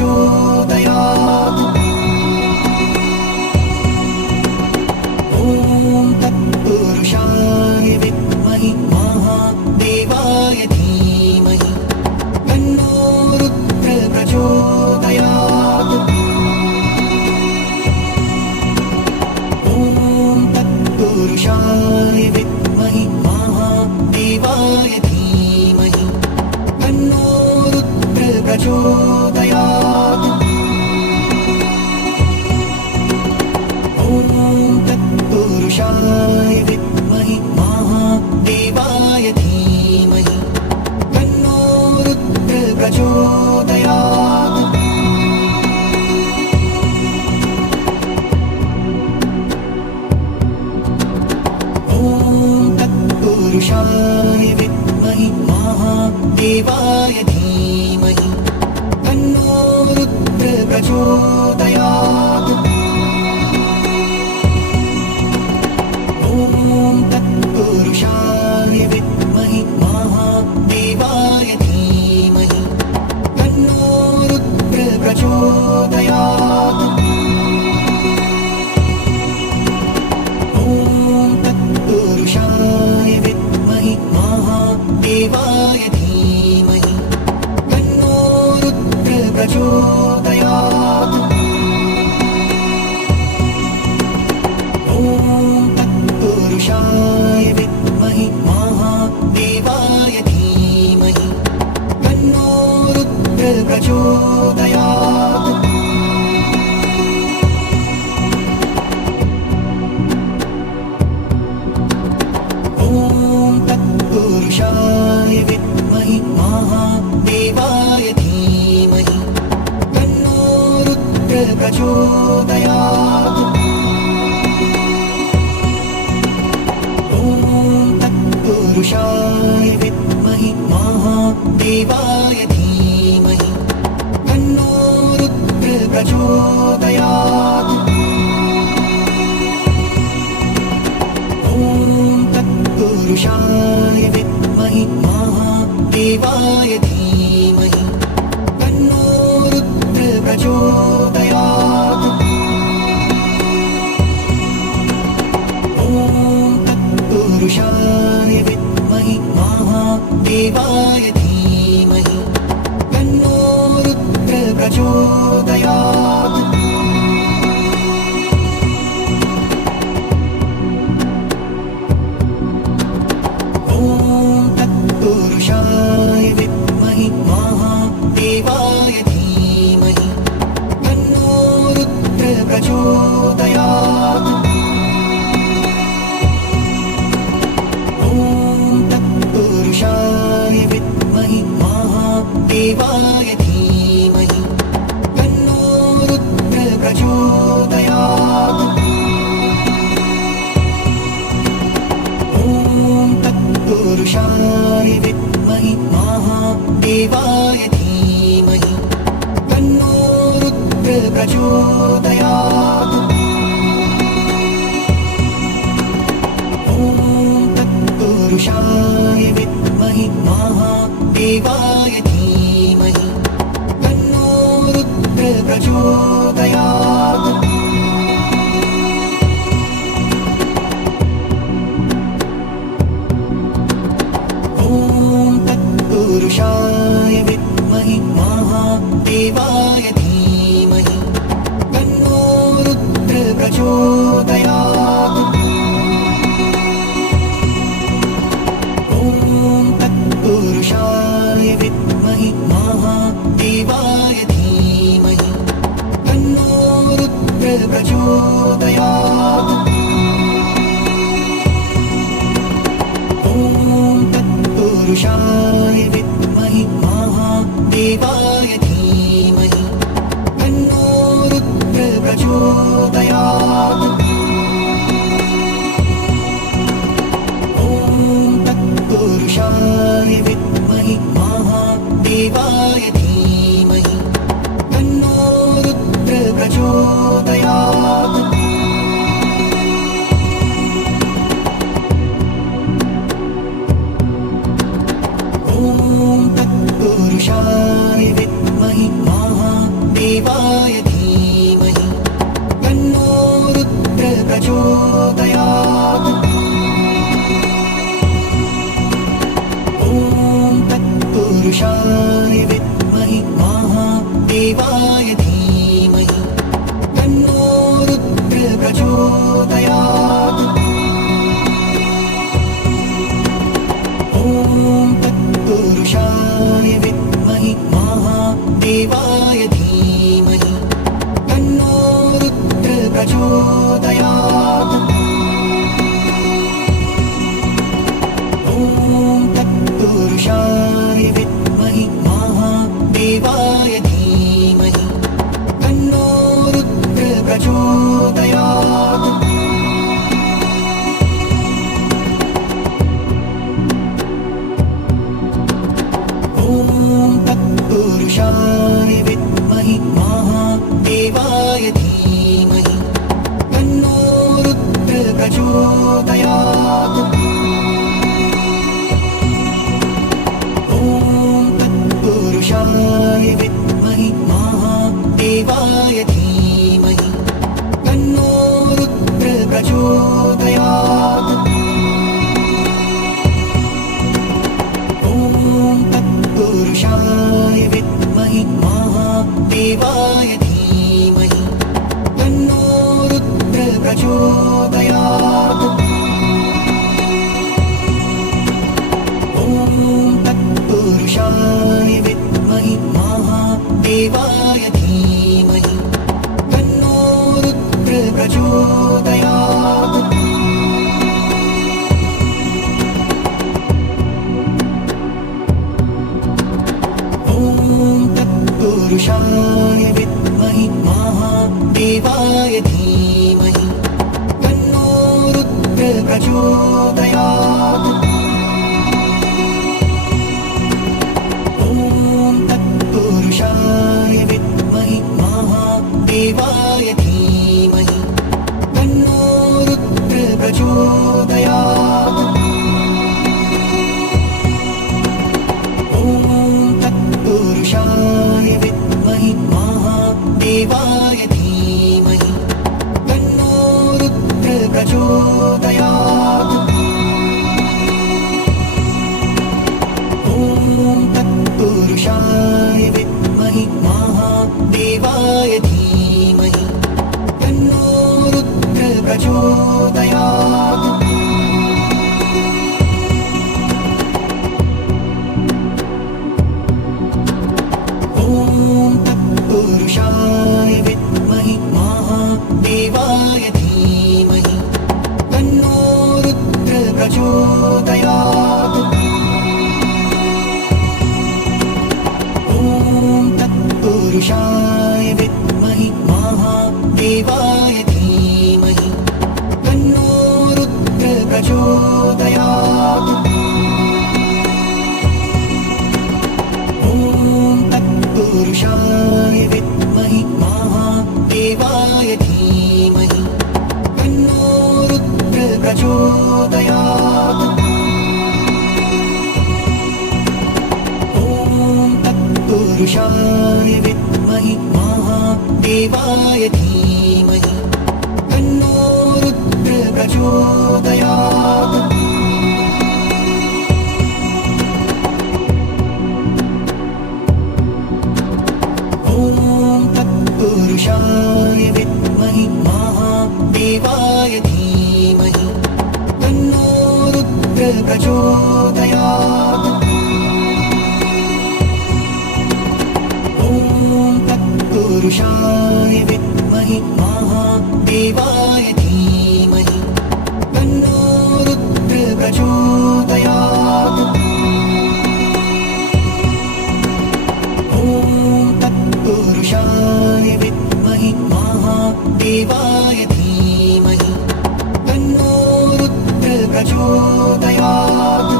प्रचोदयात्। ॐ तत्पुरुषाय विद्महे महादेवाय धीमहि तन्नो रुद्र प्रचोदयात्। ॐ तत्पुरुषाय विद्महे महादेवाय धीमहि तन्नो रुद्र प्रचोदयात्। ॐ तत्पुरुषाय विद्महे महादेवाय धीमहि तन्नो रुद्र प्रचोदयात्। ॐ तत्पुरुषाय विद्महे महादेवाय धीमहि तन्नो रुद्र प्रचोदयात्। ॐ तत्पुरुषाय विद्महे महादेवाय धीमहि तन्नो रुद्र प्रचोदयात्। ॐ तत्पुरुषाय विद्महे महादेवाय धीमहि तन्नो रुद्र प्रचोदयात्। ॐ तत्पुरुषाय विद्महे महादेवाय धीमहि तन्नो रुद्र प्रचोदयात्। ॐ तत्पुरुषाय विद्महे महादेवाय धीमहि तन्नो रुद्र प्रचोदयात्। ॐ तत्पुरुषाय विद्महे महादेवाय धीमहि तन्नो रुद्र प्रचोदयात्। ॐ तत्पुरुषाय विद्महे महादेवाय धीमहि तन्नो रुद्र प्रचोदयात्। ॐ तत्पुरुषाय विद्महे महादेवाय धीमहि तन्नो रुद्र प्रचोदयात्। ॐ तत्पुरुषाय विद्महे महादेवाय धीमहि तन्नो रुद्र प्रचोदयात्। ॐ तत्पुरुषाय विद्महे महादेवाय धीमहि तन्नो रुद्र प्रचोदयात्। ॐ तत्पुरुषाय विद्महे महादेवाय धीमहि तन्नो रुद्र प्रचोदयात्। ॐ तत्पुरुषाय विद्महे महादेवाय धीमहि तन्नो रुद्र प्रचोदयात्। ॐ तत्पुरुषाय विद्महे महादेवाय धीमहि तन्नो रुद्र प्रचोदयात्। ॐ तत्पुरुषाय विद्महे महादेवाय धीमहि तन्नो रुद्र प्रचोदयात्। ॐ तत्पुरुषाय विद्महे महादेवाय धीमहि तन्नो रुद्र प्रचोदयात्। ॐ तत्पुरुषाय विद्महे महादेवाय धीमहि तन्नो रुद्र प्रचोदयात्। ॐ तत्पुरुषाय विद्महे महादेवाय धीमहि तन्नो रुद्र प्रचोदयात्। ॐ तत्पुरुषाय विद्महे महादेवाय धीमहि तन्नो रुद्र प्रचोदयात्। ॐ तत्पुरुषाय विद्महे महादेवाय धीमहि तन्नो रुद्र प्रचोदयात्। ॐ तत्पुरुषाय विद्महे महादेवाय धीमहि तन्नो रुद्र प्रचोदयात्। ॐ तत्पुरुषाय विद्महे महादेवाय धीमहि तन्नो रुद्र प्रचोदयात्। ॐ तत्पुरुषाय विद्महे महादेवाय धीमहि तन्नो रुद्र प्रचोदयात्। ॐ तत्पुरुषाय विद्महे महादेवाय धीमहि तन्नो रुद्र प्रचोदयात्। ॐ तत्पुरुषाय विद्महे महादेवाय धीमहि तन्नो रुद्र प्रचोदयात्। ॐ तत्पुरुषाय विद्महे महादेवाय धीमहि तन्नो रुद्र प्रचोदयात्। ॐ तत्पुरुषाय विद्महे महादेवाय धीमहि तन्नो रुद्र प्रचोदयात्। ॐ तत्पुरुषाय विद्महे महादेवाय धीमहि तन्नो रुद्र प्रचोदयात्। ॐ तत्पुरुषाय विद्महे महादेवाय धीमहि तन्नो रुद्र प्रचोदयात्। ॐ तत्पुरुषाय विद्महे महादेवाय धीमहि तन्नो रुद्र प्रचोदयात्। ॐ तत्पुरुषाय विद्महे महादेवाय धीमहि तन्नो रुद्र प्रचोदयात्। ॐ तत्पुरुषाय विद्महे महादेवाय धीमहि तन्नो रुद्र प्रचोदयात्। ॐ तत्पुरुषाय विद्महे महादेवाय धीमहि तन्नो रुद्र प्रचोदयात्। ॐ तत्पुरुषाय विद्महे महादेवाय धीमहि तन्नो रुद्र प्रचोदयात्। ॐ तत्पुरुषाय विद्महे महादेवाय धीमहि तन्नो रुद्र प्रचोदयात्।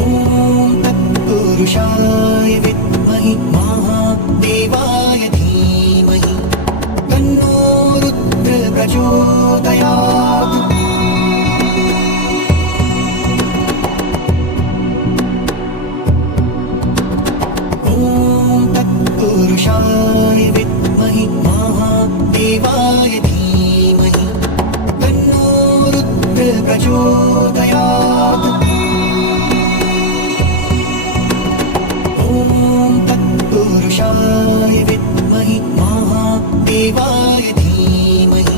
ॐ तत्पुरुषाय विद्महे महादेवाय धीमहि तन्नो रुद्र प्रचोदयात्। ॐ तत्पुरुषाय विद्महे महादेवाय धीमहि तन्नो रुद्र प्रचोदयात्। ॐ महादेवाय धीमहि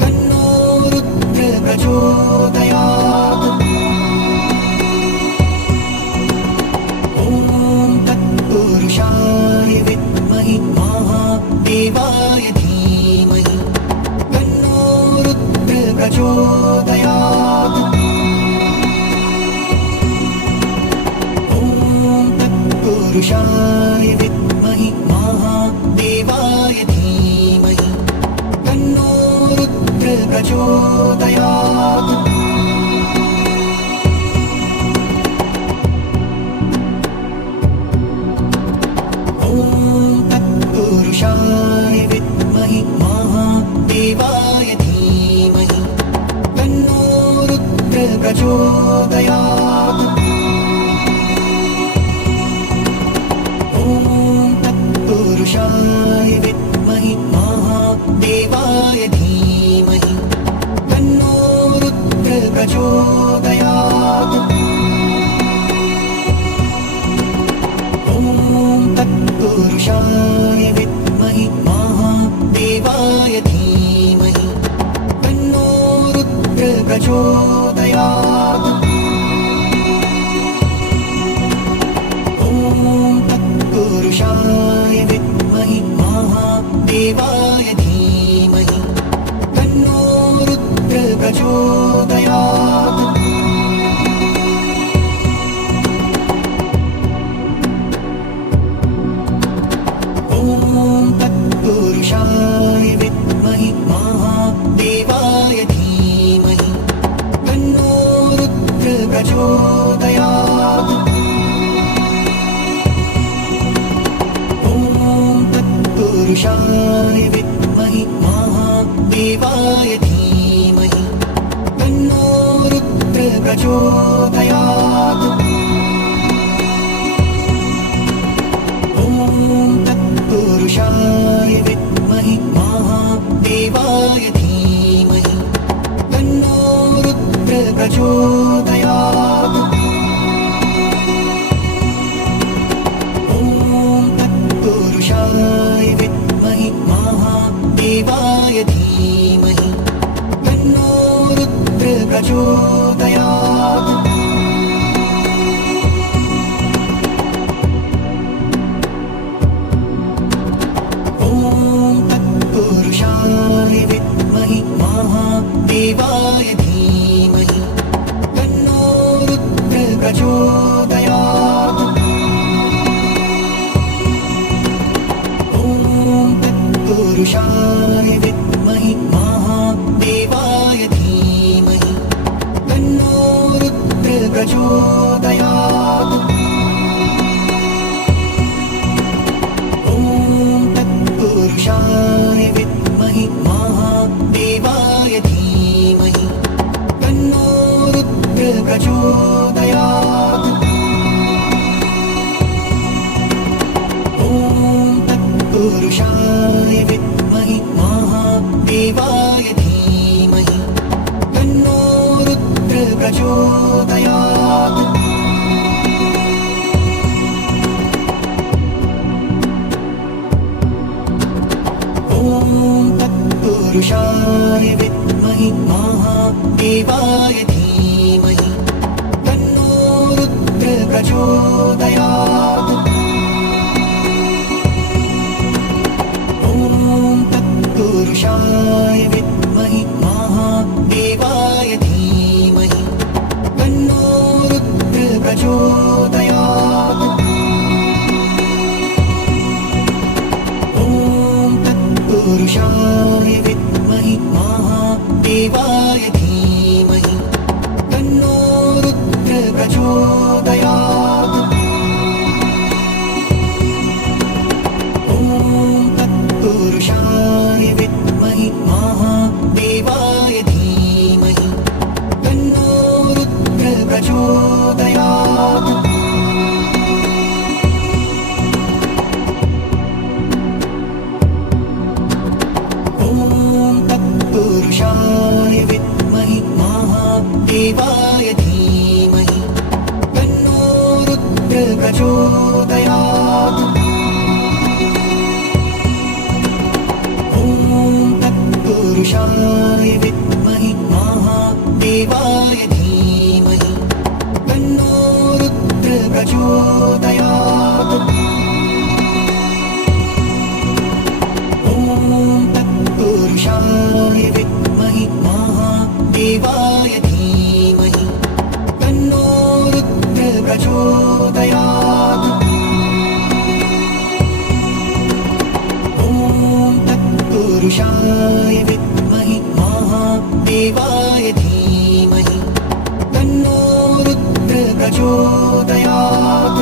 तन्नो रुद्र प्रचोदयात्। ॐ तत्पुरुषाय विद्महे महादेवाय धीमहि तन्नो रुद्र प्रचोदयात्। ॐ तत्पुरुषाय विद्महे महादेवाय धीमहि तन्नो रुद्र प्रचोदयात्। ॐ तत्पुरुषाय विद्महे महादेवाय धीमहि तन्नो रुद्र प्रचोदयात्। ॐ तत्पुरुषाय विद्महे महादेवाय धीमहि तन्नो रुद्र प्रचोदयात्। ॐ तत्पुरुषाय विद्महे महादेवाय धीमहि तन्नो रुद्र प्रचोदयात्। ॐ तत्पुरुषाय विद्महे महादेवाय धीमहि तन्नो रुद्र प्रचोदयात्। ॐ तत्पुरुषाय विद्महे महादेवाय धीमहि तन्नो रुद्र प्रचोदयात्। ॐ तत्पुरुषाय विद्महे महादेवाय धीमहि तन्नो रुद्र प्रचोदयात्। ॐ तत्पुरुषाय विद्महे महादेवाय धीमहि तन्नो रुद्र प्रचोदयात्। ॐ तत्पुरुषाय विद्महे महादेवाय धीमहि तन्नो रुद्र प्रचोदयात्। ॐ तत्पुरुषाय विद्महे महादेवाय धीमहि तन्नो रुद्र प्रचोदयात्। ॐ तत्पुरुषाय विद्महे महादेवाय धीमहि तन्नो रुद्र प्रचोदयात्। ॐ तत्पुरुषाय विद्महे महादेवाय धीमहि तन्नो रुद्र प्रचोदयात्। ॐ तत्पुरुषाय विद्महे महादेवाय धीमहि तन्नो रुद्र प्रचोदयात्। ॐ तत्पुरुषाय विद्महे महादेवाय धीमहि तन्नो रुद्र प्रचोदयात्। ॐ तत्पुरुषाय विद्महे महादेवाय धीमहि तन्नो रुद्र प्रचोदयात्। ॐ तत्पुरुषाय विद्महे महादेवाय धीमहि तन्नो रुद्र प्रचोदयात्। ॐ तत्पुरुषाय विद्महे महादेवाय धीमहि तन्नो रुद्र प्रचोदयात्। ॐ तत्पुरुषाय विद्महे तत्पुरुषाय विद्महि महादेवाय धीमहि तन्नो रुद्र प्रचोदयात्।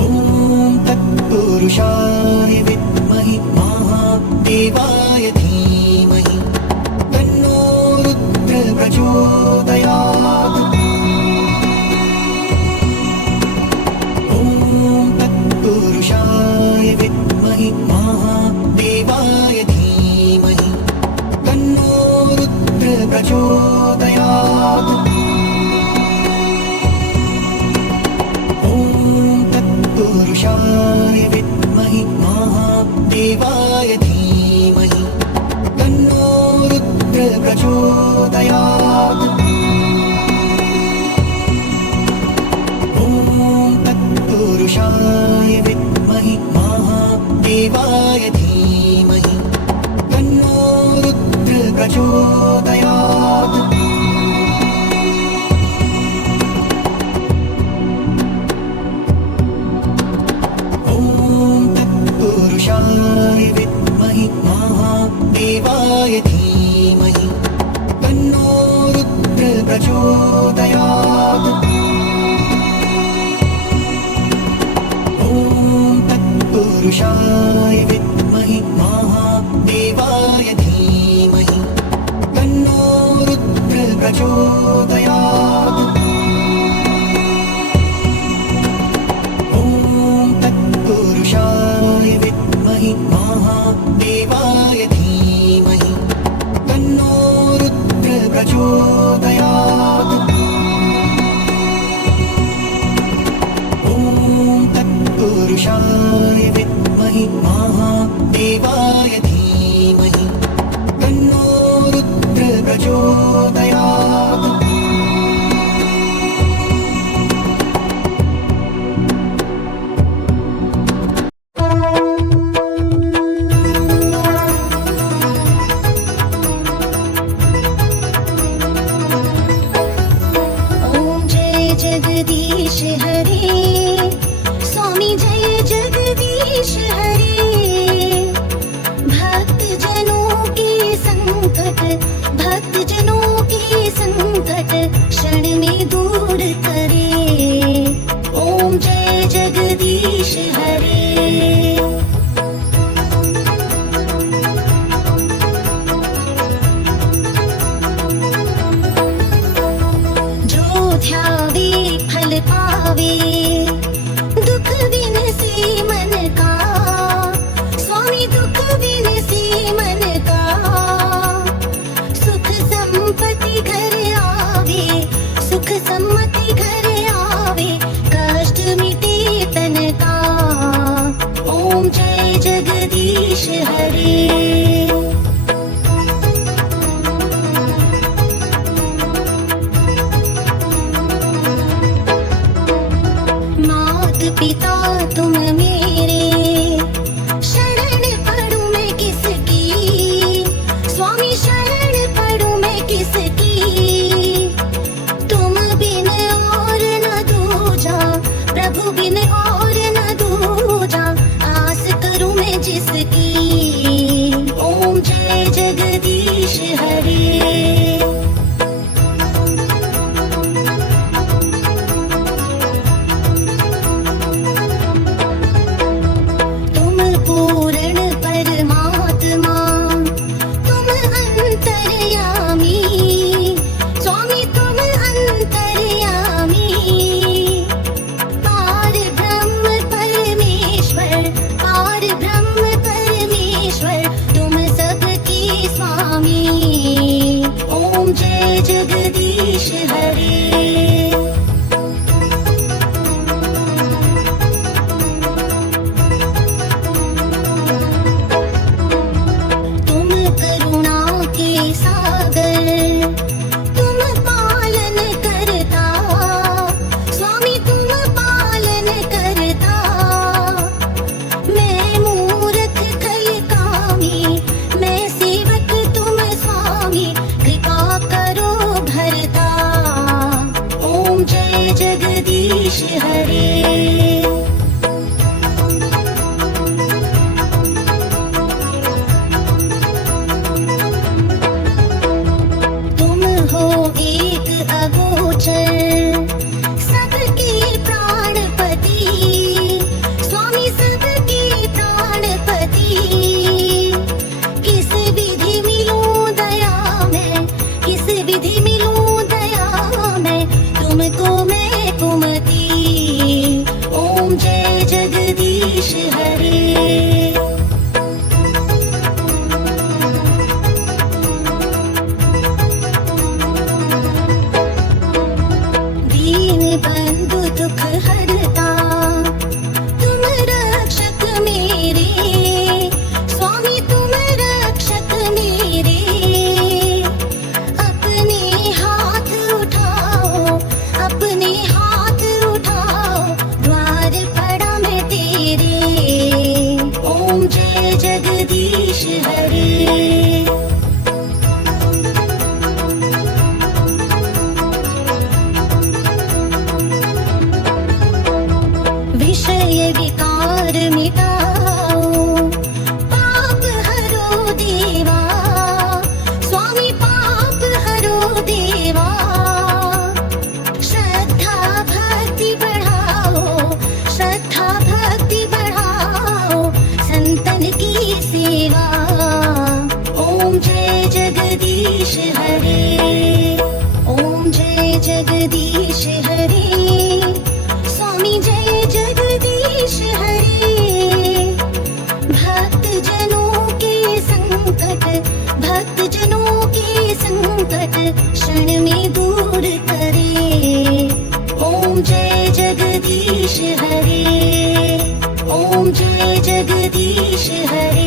ॐ तत्पुरुषाय विद्महि महादेवाय धीमहि तन्नो रुद्र प्रचोदयात्। ॐ तत्पुरुषाय विद्महि महादेवाय धीमहि तन्नो रुद्र प्रचोदयात्। ॐ तत्पुरुषाय विद्महि महादेवाय धीमहि तन्नो रुद्र प्रचोदयात्। ॐ तत्पुरुषाय विद्महि महादेवाय धीमहि तन्नो रुद्र प्रचोदयात्। ॐ तत्पुरुषाय विद्महि महादेवाय धीमहि तन्नो रुद्र प्रचोदयात्। ॐ तत्पुरुषाय विद्महि महादेवाय धीमहि तन्नो रुद्र प्रचोदयात्। ॐ तत्पुरुषाय विद्महि महादेवाय धीमहि तन्नो रुद्र प्रचोदयात्। ॐ तत्पुरुषाय विद्महि महादेवाय धीमहि तन्नो रुद्र प्रचोदयात्। ओम जय जगदीश हरे, स्वामी जय जगदीश हरे। भक्त जनों के संकट क्षण में दूर करे। ओम जय जगदीश हरे। जो ध्यावे फल पावे, दुख बिनसे मन का। स्वामी दुख बिनसे मन का। सुख संपत्ति घर आवे, सुख सम्मति घर आवे। कष्ट मिटे तन का। ओम जय जगदीश हरे। मात पिता तुम मेरे, शरण पढ़ूं मैं किसकी। स्वामी शरण पढ़ूं मैं किसकी। तुम बिन और न दूजा, प्रभु बिन और न दूजा। आस करूं मैं जिसकी। ओम जय जगदीश हरे। तुम पूर्ण परमात्मा, तुम अंतर्यामी। स्वामी तुम अंतर्यामी। पार ब्रह्म परमेश्वर, पार ब्रह्म परमेश्वर। तुम सबके स्वामी। ओम जय जगदीश हरे। तुम करुणा के सागर, तुम पालन करता। स्वामी तुम पालन करता। मैं मूर्ख खल कामी, मैं सेवक तुम स्वामी। कृपा करो भरता। ओम जय जगदीश हरे। एक अगोचर, सबके प्राणपति, स्वामी सबके प्राणपति। किस विधि मिलूं दया में, किस विधि मिलूं दया में, तुमको मैं कुमति। ओम जय जगदीश हरे। दीन बंधु दुख हरता, तुम रक्षक मेरे, स्वामी तुम रक्षक मेरे। अपने हाथ उठाओ, अपने हाथ उठाओ, द्वार पड़ा मैं तेरे। ओम जय जगदीश हरे। विषय विकार मिटाओ, पाप हरो देवा, स्वामी पाप हरो देवा। श्रद्धा भक्ति बढ़ाओ, श्रद्धा भक्ति बढ़ाओ, संतन की सेवा। ओम जय जगदीश हरे। ओम जय जगदीश हरे। स्वामी जय जगदीश हरे। भक्त जनों के संकट, भक्त जनों के संकट क्षण में दूर करे। ओम जय जगदीश हरे। ओम जय जगदीश हरे।